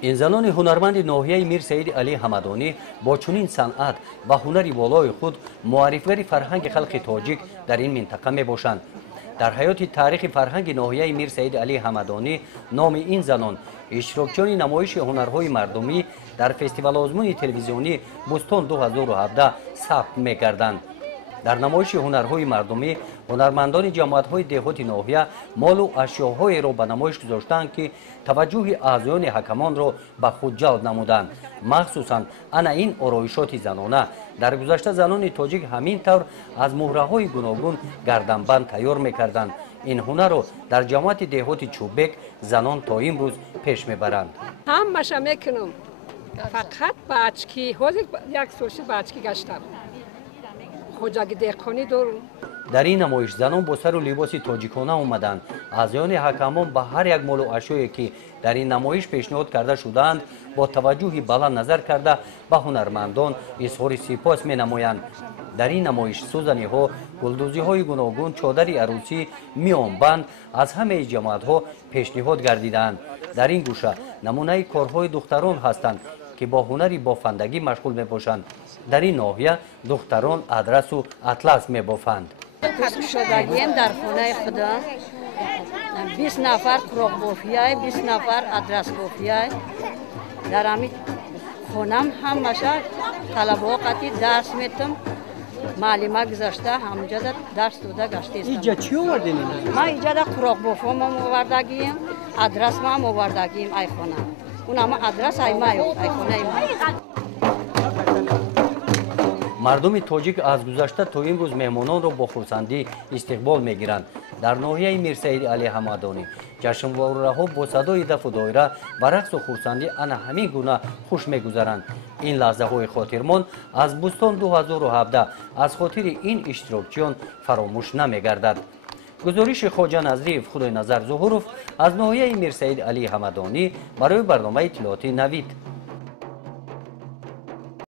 این زنان هنرمند ناحیه میر سید علی حمدانی با چنین صنعت و هنری بالای خود معرفی‌گر فرهنگ خلق تاجیک در این منطقه می باشند. در حیات تاریخ فرهنگ ناحیه میر سید علی حمدانی نام این زنان اشتراکچیان نمایش هنرهای مردمی در فستیوال آزمون تلویزیونی بوستون 2017 ثبت می‌گردند. در نمایش هنرهای مردمی هنرمندان جماعت‌های دهات ناحیه مال و اشیاءهایی را به نمایش گذاشتند که توجه اعضایان حکمان را به خود جلب نمودند. مخصوصاً انا این آرایشات زنانه در گذشته زنان تاجیک همین طور از مهره‌های گوناگون گردنبند تیار می‌کردند. این هنر را در جماعت دهات چوبک زنان تا امروز پیش می‌برند. همش میکنم فقط بچکی حاضر یک سوشی بچکی گشتم خوجاگی دهقانی دارم. در این نمایش زنان با سر و لباس تاجیکانه آمدند. اعضایان حکمان به هر یک مال و اشیایی که در این نمایش پیشنهاد کرده شدند با توجهی بلند نظر کرده به هنرمندان اظهار سپاس می نمایند. در این نمایش سوزنی ها، گلدوزی های گوناگون، چادری عروسی، میانبند از همه جماعت ها پیشنهاد گردیدند. در این گوشه نمونه کارهای دختران هستند که با هنری بافندگی مشغول می باشند. در این ناحیه دختران ادرس و اطلس می بافند. شدگیم در خانه خدا 20 نفر کروک بافیای 20 نفر ادرس بافیای در همین خونم همشه طلبه قطعی درس میتم معلمه گذاشته همونجا درس دوده گشته استم. اینجا چی آوردین؟ ما اینجا کروک بافم هم آوردگیم ادرس ما هم آوردگیم ای خونه اونم ادرس ای ما ای خونه ما. مردم تاجیک از گذشته تا امروز مهمانان را با خرسندی استقبال میگیرند. در ناحیه میر سید علی حمدانی جشنواره‌ها با صدای دف و دایره و رقص و خرسندی انا همین گونه خوش میگذرند. این لحظه های خاطرمان از بوستان 2017 از خاطر این اشتراکچیان فراموش نمیگردد. گزارش خواجه نظریف خدای نظر ظهورов از ناحیه میر سید علی حمدانی برای برنامه اطلاعاتی نوید.